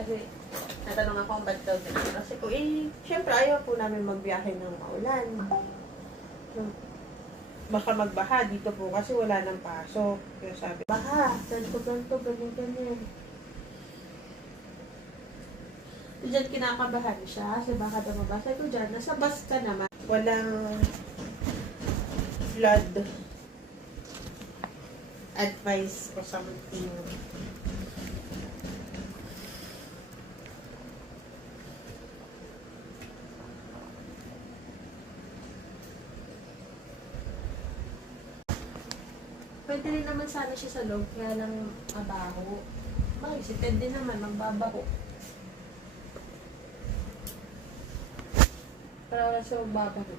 Kasi natanong ako ang ba't daw ganun. Kasi po, syempre ayaw po namin magbiyahe ng maulan. So, baka magbaha dito po kasi wala nang pasok. Kaya sabi, baha, ganito, ganyan. Diyan kinakabahan siya kasi baka daw mabasa ko dyan. Nasa bus ka naman. Walang flood advice or something. Pwede rin naman sana siya sa loob, kaya lang mabaho. Bakit si Ted din naman, magbabaho. Para wala siya magbabaho.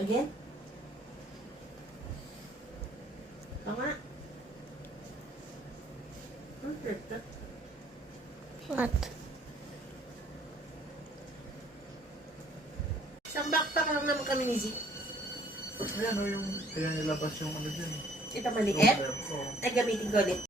Again? Tama. What? Isang backpack lang naman kami ni Z. Ayan o yung, kaya nilabas yung ano dyan. Ito maliit. Oo. Ay, gamitin ko ulit.